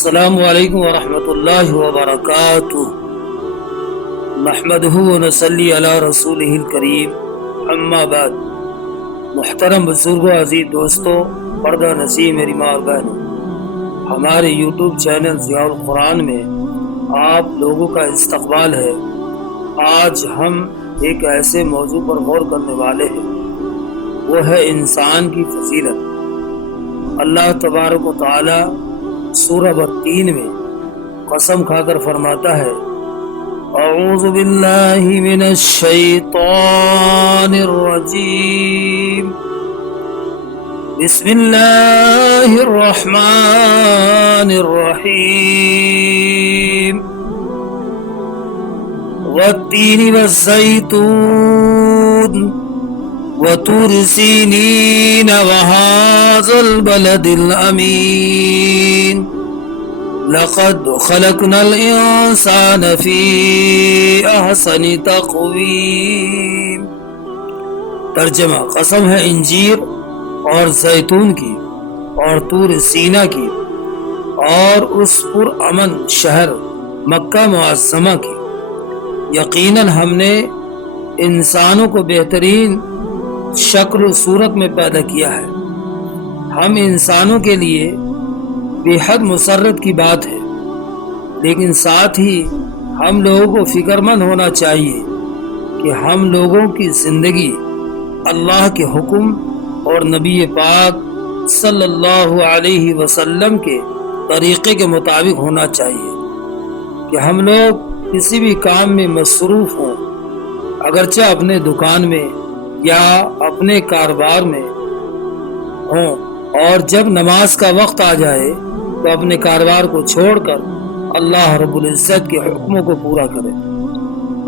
السلام علیکم ورحمۃ اللہ وبرکاتہ۔ نحمدہ ونصلی علی رسولہ الکریم، اما بعد۔ محترم بزرگوں، عزیز دوستوں، پردہ نشین میری ماں اور بہنوں، ہمارے یوٹیوب چینل ضیاء القرآن میں آپ لوگوں کا استقبال ہے۔ آج ہم ایک ایسے موضوع پر غور کرنے والے ہیں، وہ ہے انسان کی فضیلت۔ اللہ تبارک و تعالی سورہ نمبر 3 میں قسم کھا کر فرماتا ہے، اعوذ باللہ من الشیطان الرجیم، بسم اللہ الرحمن الرحیم، والتین والزیتون وطور سینین وهذا البلد الامین، لقد خلقنا الانسان فی احسن تقویم۔ ترجمہ: قسم ہے انجیر اور زیتون کی اور طور سینا کی اور اس پرامن شہر مکہ معظمہ کی، یقیناً ہم نے انسانوں کو بہترین شکل و صورت میں پیدا کیا ہے۔ ہم انسانوں کے لیے بے حد مسرت کی بات ہے، لیکن ساتھ ہی ہم لوگوں کو فکر مند ہونا چاہیے کہ ہم لوگوں کی زندگی اللہ کے حکم اور نبی پاک صلی اللہ علیہ وسلم کے طریقے کے مطابق ہونا چاہیے، کہ ہم لوگ کسی بھی کام میں مصروف ہوں، اگرچہ اپنے دکان میں یا اپنے کاروبار میں ہوں، اور جب نماز کا وقت آ جائے تو اپنے کاروبار کو چھوڑ کر اللہ رب العزت کے حکموں کو پورا کرے۔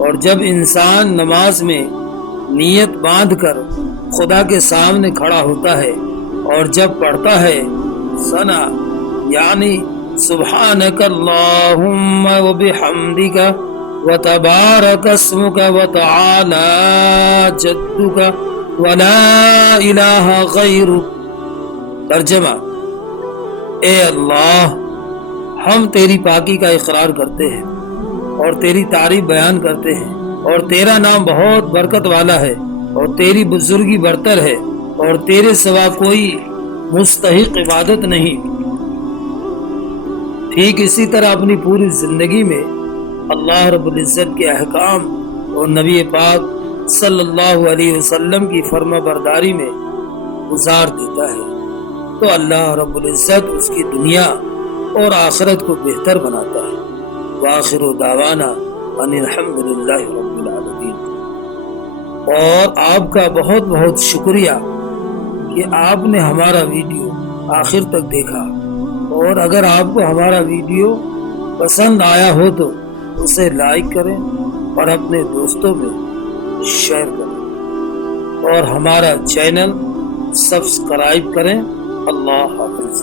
اور جب انسان نماز میں نیت باندھ کر خدا کے سامنے کھڑا ہوتا ہے اور جب پڑھتا ہے ثنا یعنی سبحانک اللہم وبحمدک وتبارک اسمک وتعالی جدک ولا الہ غیرک۔ ترجمہ: اے اللہ، ہم تیری پاکی کا اقرار کرتے ہیں اور تیری تعریف بیان کرتے ہیں، اور تیرا نام بہت برکت والا ہے اور تیری بزرگی برتر ہے، اور تیرے سوا کوئی مستحق عبادت نہیں۔ ٹھیک اسی طرح اپنی پوری زندگی میں اللہ رب العزت کے احکام اور نبی پاک صلی اللہ علیہ وسلم کی فرما برداری میں گزار دیتا ہے تو اللہ رب العزت اس کی دنیا اور آخرت کو بہتر بناتا ہے۔ وآخر دعوانا ان الحمد للہ رب العالمین۔ اور آپ کا بہت بہت شکریہ کہ آپ نے ہمارا ویڈیو آخر تک دیکھا، اور اگر آپ کو ہمارا ویڈیو پسند آیا ہو تو اسے لائک کریں اور اپنے دوستوں میں شیئر کریں، اور ہمارا چینل سبسکرائب کریں۔ اللہ حافظ۔